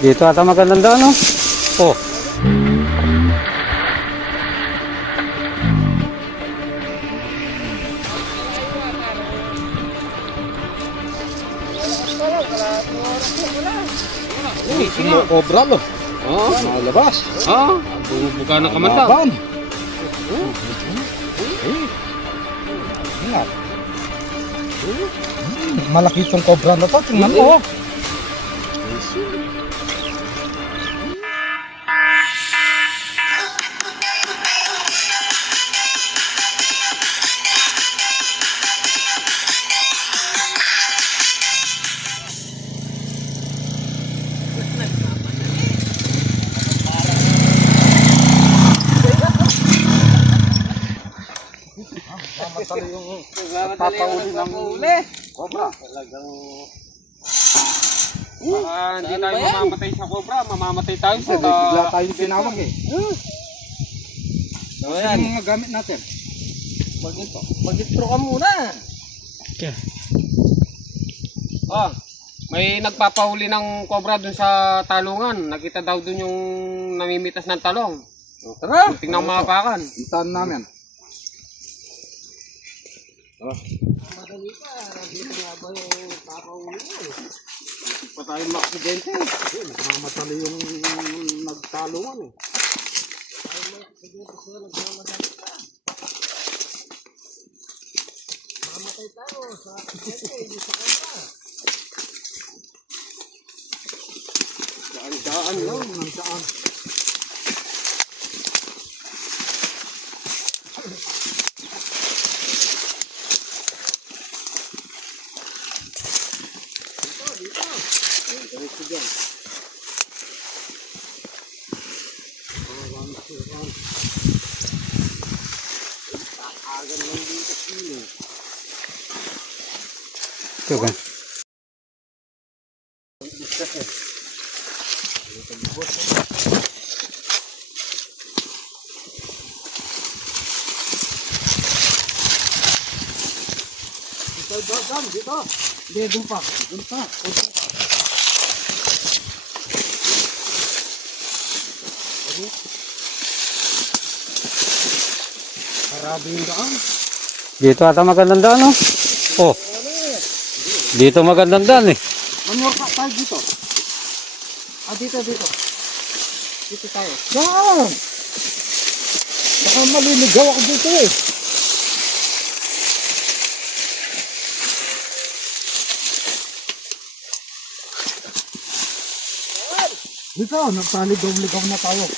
Dito ata magandang daan, no? Oh. Cobra lo. Nalabas. Bumubuga ng kamanda. Laban. Malaki itong cobra na to. Tingnan mo. Mamatali yung papauli ng cobra. Talagang hindi tayo mamamatay sa cobra, mamamatay tayo sa Bigla tayo tinawag eh. So, Ano yung mga gamit natin? Mag-intro ka muna. Okay. May nagpapahuli ng cobra dun sa talungan. Nakita daw dun yung namimitas ng talong. Tara! Tingnan mapakan. Intahan namin. Madali pa, dito nga ba yung papahuli mo? Hindi pa tayo maksidente. Mamatali yung nagtalungan eh. Ay, maksidente sila, nagmamadali pa. Mamatay tayo sa aksidente, hindi sa kanta. Daan-daan lang. Nandaan. Diretso dyan. Taagan lang dito sino. Ito ba? Dito. Hindi, dun pa. Dun pa. Harabi yung daan. Dito ata magandang daan, no? Oh. Dito magandang daan eh. Manyor ka tayo dito. Dito. Dito tayo. Saan? Baka maliligaw ako dito eh. Dito, nagtaligaw-ligaw na tayo.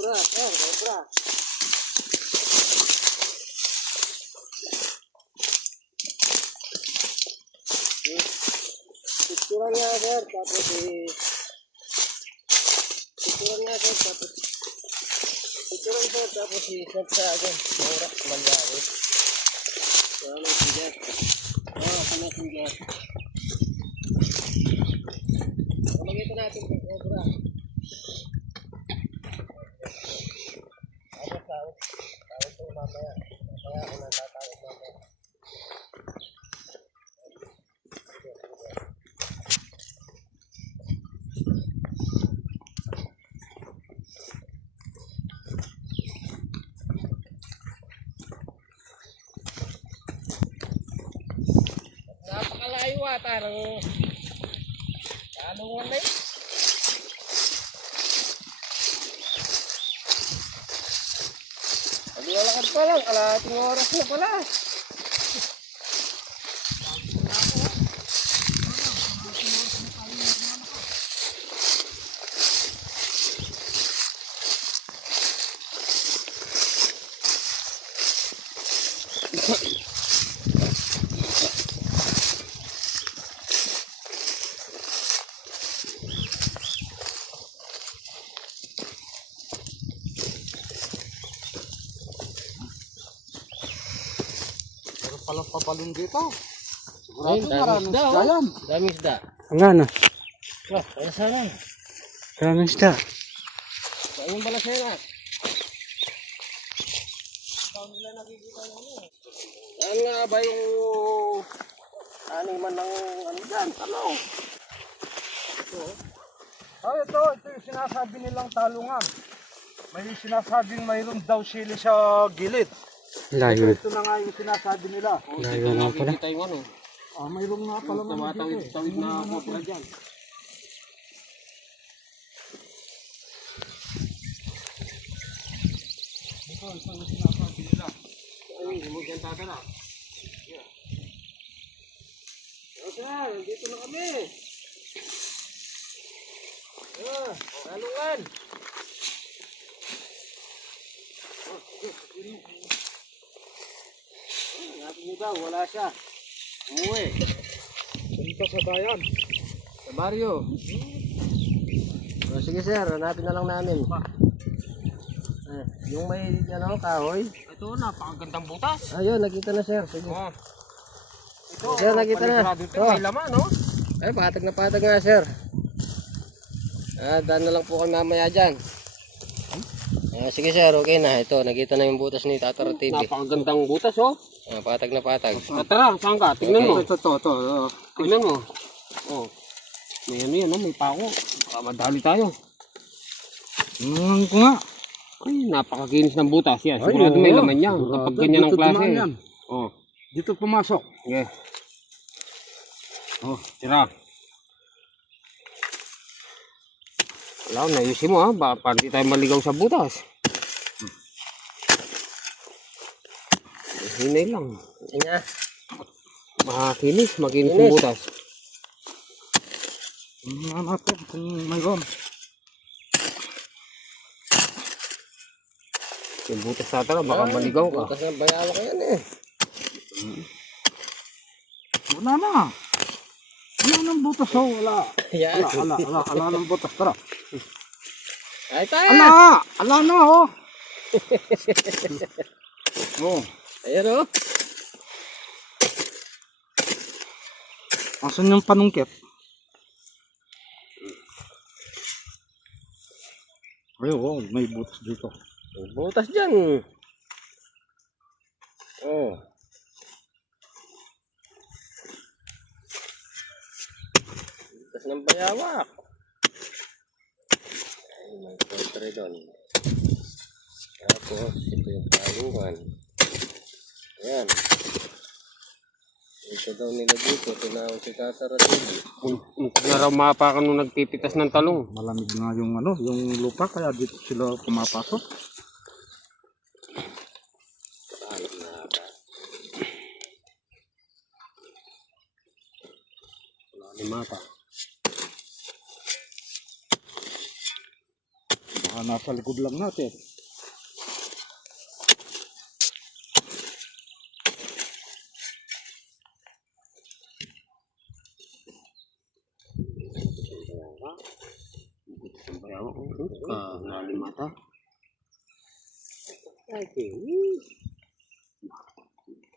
Cobra. Picturean nga sir, tapos i-set sa akin. Maurak, mangyari. Ano yung sigat? Ano yung sigat? Pamagita natin kung cobra. Tawag ko mamaya. Kaya ako natatawag mamaya. Napakalayo ata ng talungan na yun. Paglalakad pa lang, kalahating oras na pala. walang papalon dito. Sigurado Ayun, daming maraming isda, isda yan. Daming isda. Ang ano? Wah, kaya sana. Maraming isda. Kaya yung balasera. Saan nga ba yung animan ng ano dyan? Talong. Ito yung sinasabi nilang talungan. May sinasabing mayroon daw sili sa gilid. Layo. Ito na nga yung sinasabi nila. Layo na pala. Nakikita yung ano. Mayroon nga pala mga dito. Tawid na kopra dyan. Ito yung sinasabi nila. Ay, huwag yan tatara. Sir, dito na kami. Talungan. Hanapin niyo daw, wala siya. Umuwi. Dito sa bayan. Sa baryo. Sige sir, hanapin na lang namin. Yung may ano, kahoy. Ito, napakagandang butas. Ayun, nakita na sir. Sige. Ito, Sir, nakita na. may laman, no? Ay, patag na patag nga sir. Daan na lang po kami mamaya dyan. Sige sir, okay na. Ito, nakita na yung butas ni Tataro TV. Napakagandang butas, oh. Patag na patag. Tara, saan ka? Tingnan mo. Okay. Ito. Tignan mo. Oh. May ano yan, may pako. Baka madali tayo. Tingnan ko nga. Ay, napakakinis ng butas yan. Sigurado may laman yan. Kapag ganyan ang klase. Oh. Dito pumasok. Sige. Oh, tira. Wala, nayusin mo ha. Para di tayo maligaw sa butas. Hinay lang. Makinis yung butas. Tingnan natin kung mayroon. Yung butas sa tara, baka maligaw ka. Butas ng bayalo ka yan eh. Wala na. Wala nang butas, oh. Wala. Wala nang butas. Tara. Ay tayo! Ala na, oh. Oh. Ayan o. Asan yung panungkit? Ay, oh, may butas dito. Butas dyan. Oh. Butas ng bayawak. Ay, may kontre doon. Tapos, ito yung talungan. Ayan. Ito daw nila dito. Tinawag si Tatara TV. Na raw mapakan nung nagpipitas ng talong. Malamig nga yung yung lupa kaya dito sila pumapasok. Alam na ba? Wala ni mata. Baka nasa likod lang natin. Bayawak ko. Lalim mata. Ay,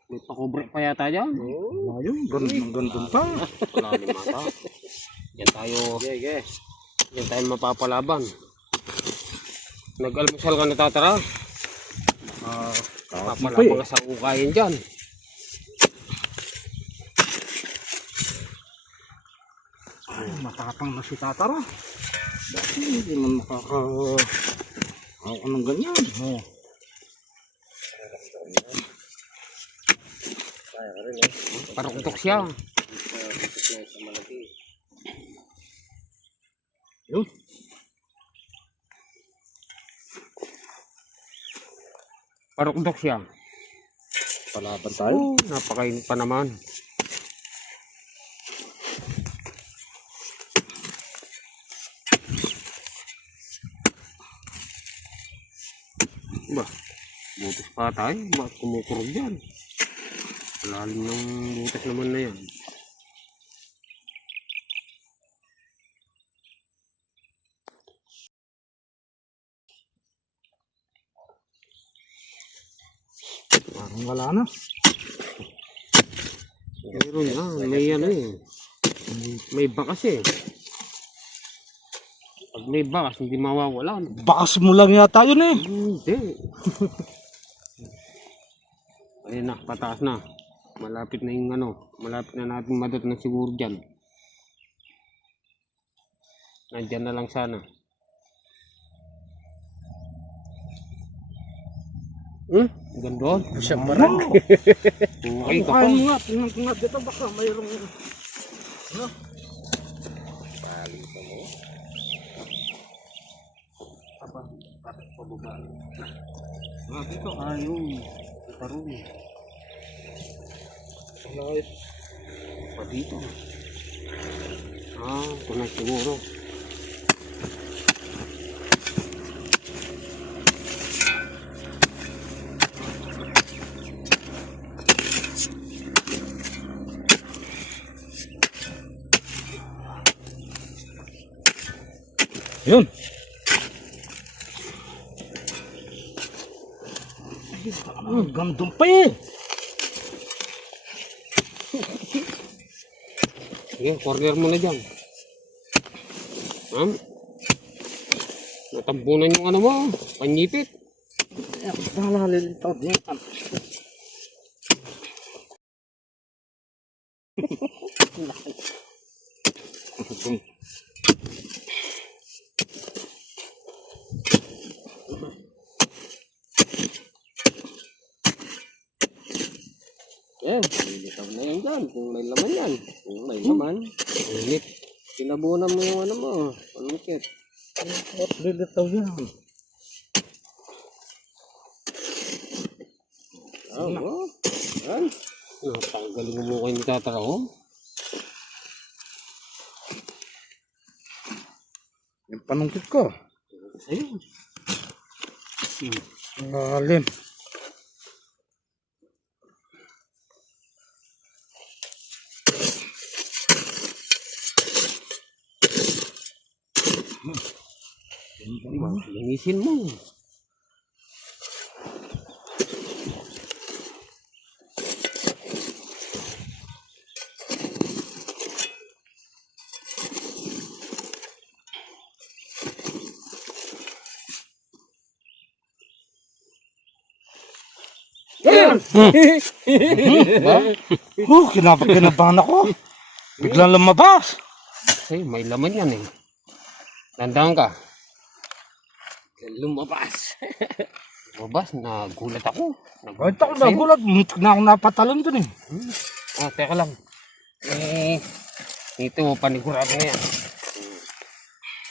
may pakubre pa yata dyan. Ayun, gandun pa. Lalim mata. Yan tayo. Yan tayo mapapalaban. Nag-almusal ka na Tatara. Papalaban ka sa ukayin dyan. Ay, matapang na si Tatara. Dati hindi man ako ng ganyan. Paroktok siya. Yun. Paroktok siya. Palaban tayo. Napakainit pa naman. Ba, butas pa tayo. Bakit kumukurog yan? Lalim ng butas naman na yan. Parang wala na. Meron yan. May ano eh. May bakas eh. Pag may bakas, hindi mawawala. Bakas mo lang yata yun eh. Hindi. Ayun na, pataas na. Malapit na yung ano. Malapit na natin madot na siguro dyan. Nandyan na lang sana. Ganda. Siya parang. Okay ka pa. Kaya nga, tingnan ko nga dito baka mayroong ano? Palito mo. Apa? Bakit pababa? Dito. Ayun. Tarong. Nice. Pa dito. Ito na siguro. Yun. Gandun pa eh. Sige, corner mo na dyan. Natampunan yung ano mo, panyipit. Nalalilitaw din. Lilitaw na yan dyan. Kung may laman yan. Kung may laman, init. Pinabunan mo yung ano mo, panukit. Lilitaw yan. Oo. Yan. Napagaling mo kayo ni Tata ko. Yung panungkit ko. Ayun. Lalim. Linisin mo. Kinabahan ako. Biglang lumabas. Kasi may laman yan eh. Tandaan ka. Lumabas. Lumabas, nagulat ako. Ay, tako nagulat. Muntik na ako napatalon dun eh. Teka lang. Ito, panigurado na yan.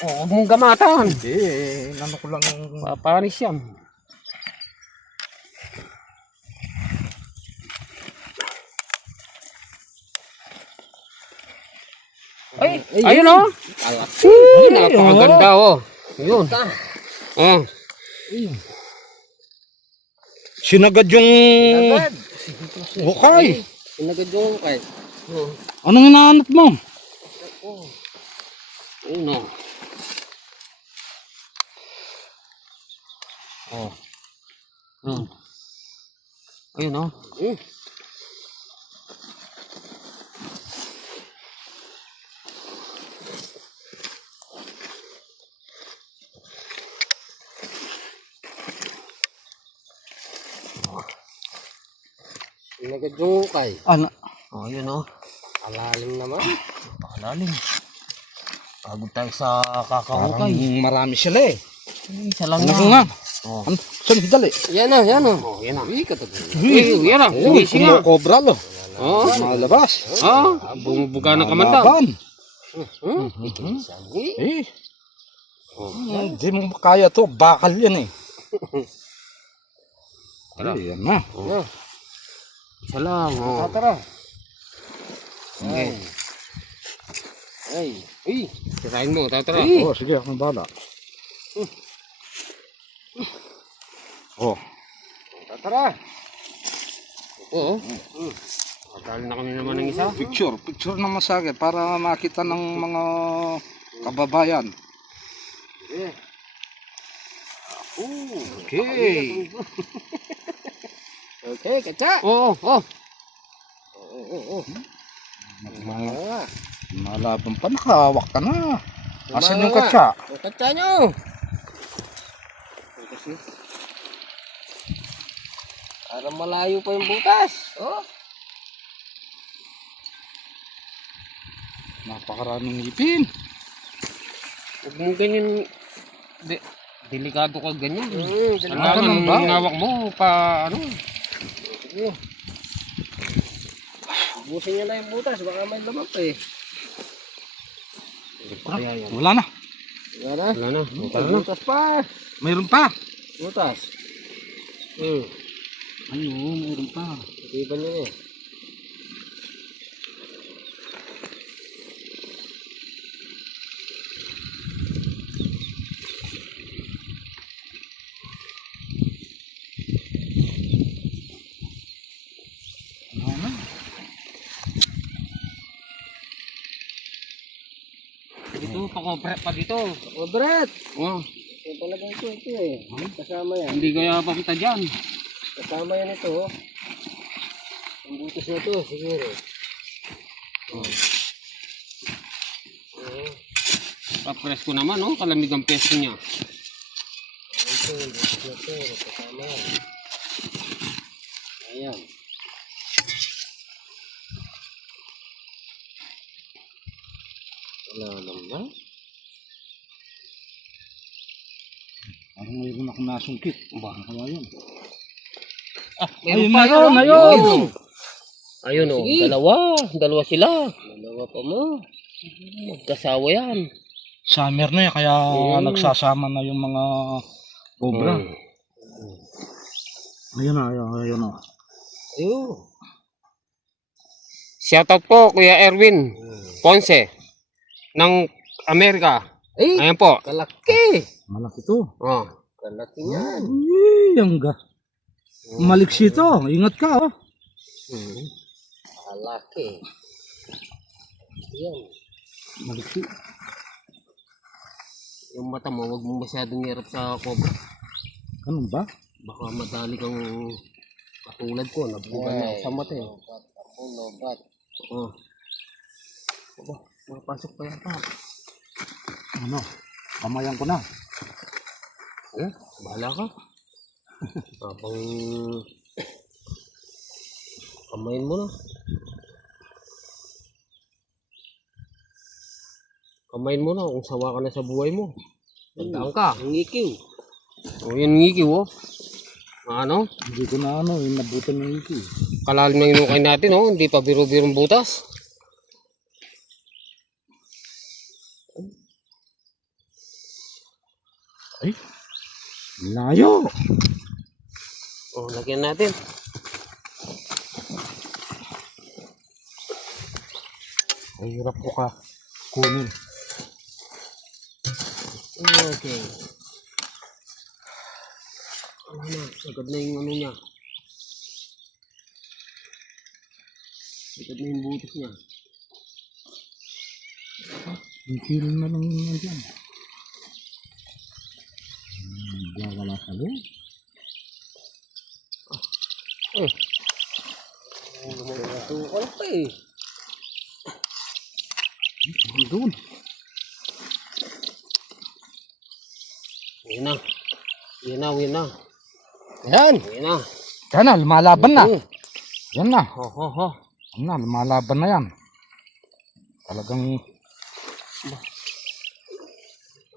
Huwag mong gamatan. Hindi, ano ko lang. Papanis yan. Ayun o. Napakaganda o. Yun. Sinagad yung hukay. Sinagad yung hukay. Anong hinahanap mo? Ayun o. Ayun o. Sinagad yung hukay. Ano? Ayun o. Alalim naman. Pakalalim. Pagod tayo sa kakahukay. Marami sila eh. Isa lang Ano yan. nga? Ano? Saan? Dali. Yan o, yan o. Yan o. Yan o. Uwisi nga. Kumukobra lo. Oo. Malabas. Bumubuga ng kamanda. Laban. Eh. Hindi mo kaya to. Bakal yan eh. Tara. Yan na. Isa lang. Tara. Okay. Ay. Sirain mo. Tara. Oh, sige. Akong bala. Oh. Tara. Oo. Pagkali na kami naman ng isa. Picture naman sa akin para makita ng mga kababayan. Okay. Okay, katsa. Oo. Oo. Mga malabang pa, nakahawak ka na. Asan yung Tumama. katsa? Ang katsa nyo. Kasi, parang malayo pa yung butas. Oh. Napakaraming ngipin. Huwag mo ganyan, delikado ka ganyan. Kailangan Kailangan ba? hinawak mo pa ano. Sige. Ubusin nyo na yung butas. Baka may laman pa eh. Wala na. Wala na. Wala na. May butas pa. Mayroon pa. Butas. Ayun, mayroon pa. Iban nyo eh. Dito, pakopre pa dito. O, Brett. Oh, Yung talagang ito eh. Kasama yan. hindi kaya pa kita dyan. Kasama yan ito. Oh. Ang butas na ito siguro. Papress ko naman, oh. Kalamig ang pesto niya. Ito, yung butas na ito. Kasama yan. Ayan. Wala naman. Parang mayroon akong nasungkit. Baka kaya yun. Meron Ayun pa na yun, yan. ayun. Ayun, oh. Sige. Dalawa sila. Dalawa pa mo. Magkasawa yan. Summer na yan, kaya nagsasama na yung mga cobra. Ayun na, ayun na. Ayun. Shoutout po, Kuya Erwin Ponce ng Amerika. Ay, Ayan po. kalaki. Malaki to. Oh. Kalaki yan. Ay, ang ga. Maliksi to. Ingat ka, oh. Kalaki. Yan. Maliksi. Yung mata mo, huwag mo masyadong hirap sa cobra. Ganun ba? Baka madali kang katulad ko. Nabugan na ako sa mata eh. Ako, lobat. Oh. Aba, mapasok pa yan pa. Ano? Kamayan ko na. Bahala ka. Habang kamayin mo na. Kamayin mo na kung sawa ka na sa buhay mo. Tandaan ka. Ang ikiw. O yan ngikiw oh. Ano? Hindi ko na ano, yung nabutan ng iki. Kalalim ng inukay natin oh. Hindi pa biro-birong butas. Ay, layo. Oh, lagyan natin. Ay, hirap ko ka kunin. Okay. Ano na, sagad na yung ano niya. Sagad na yung butas niya. Iki na lang yun dyan. Wala sa loob. Tukol pa eh. Doon. Yan na. Yan na, yan na. Yan. Yan na. Yan na, lumalaban na. Yan na. Ho, ho, ho. Yan na, lumalaban na yan. Talagang...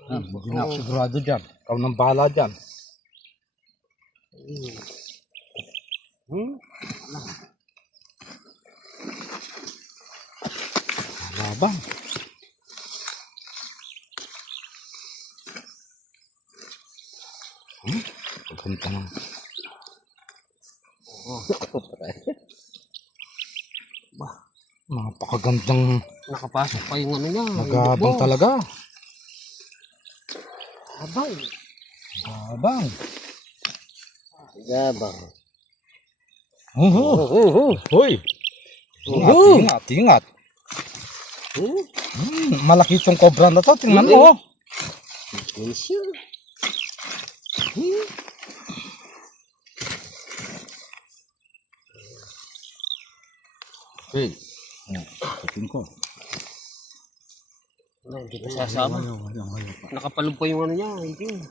Yan, hindi na ako sigurado dyan. Ikaw nang bahala dyan. Laban. Pagkanta ng... Napakagandang Nakapasok pa yung ano niya. nag-aabang talaga. Abang. Abang. Gabang. Hoy. Ingat, ingat. Malaki itong cobra na to. Tingnan mo. Insyo. Okay. Kapin ko. Wala, hindi ko sasama. Nakapalog pa yung ano niya. Hindi.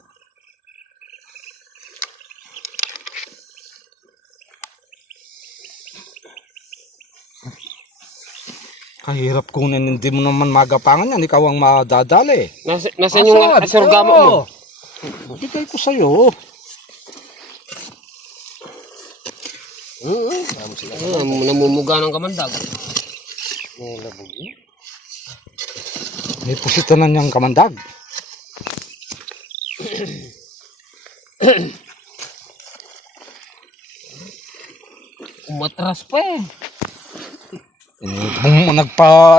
Kahirap kunin, hindi mo naman magapangan yan. Ikaw ang madadali. Nasaan yung asurgamo mo? Bigay ko sa'yo. Namumuga ng kamandag. May pusitanan niyang kamandag. Umatras pa eh.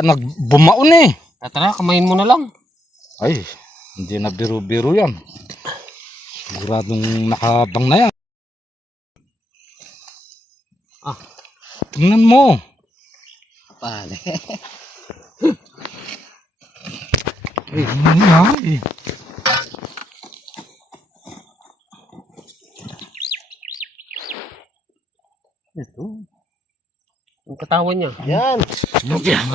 Nagbumaon eh. Tara, kamayin mo na lang. Ay, hindi na biro-biro yan. Siguradong nakabang na yan. Tingnan mo. Kapal. Ano yan eh. Ito. Ang katawan niya. Yan.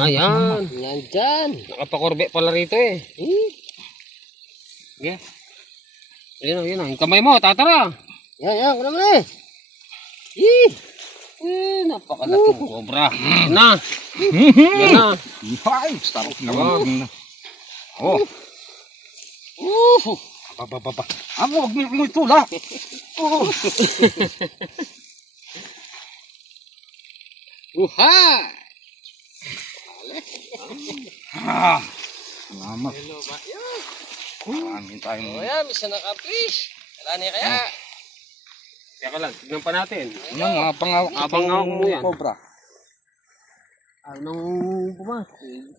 Ayan. Yan dyan. Nakapakorbe pala rito eh. Sige. Yun o. Yung kamay mo, tatara. Yan. Ano naman eh. Napakalaking cobra. Yan na. Yan na. Ay, sarap naman. Oh. Baba. Huwag mo itula. Salamat. Maraming tayong... Ayan, bisa naka-fish. Wala niya kaya. Teka lang, tignan pa natin. Ano, pangawak Abang hawak mo yan. Cobra. Anong bumas?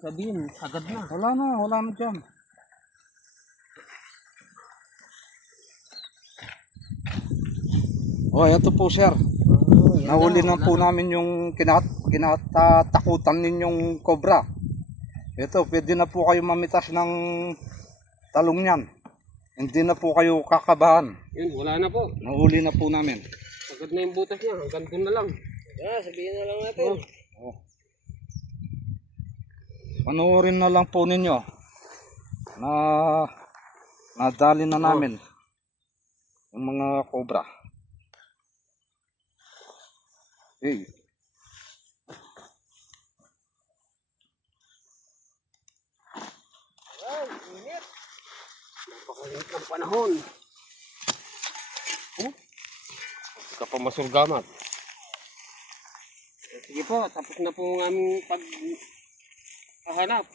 Sabihin, agad na. Wala na dyan. Oh, ito po sir. Nahuli na po namin yung kinatatakutan ninyong cobra. Ito, pwede na po kayo mamitas ng talong niyan. Hindi na po kayo kakabahan. Yun, wala na po. Nahuli na po namin. Agad na yung butas niya. Hanggang doon na lang. Sabihin na lang natin. Panoorin na lang po ninyo na nadali na namin yung mga cobra. Hey. Napakalit ng panahon. Hindi ka pa masurgamat. Sige po, tapos na po ang aming paghahanap.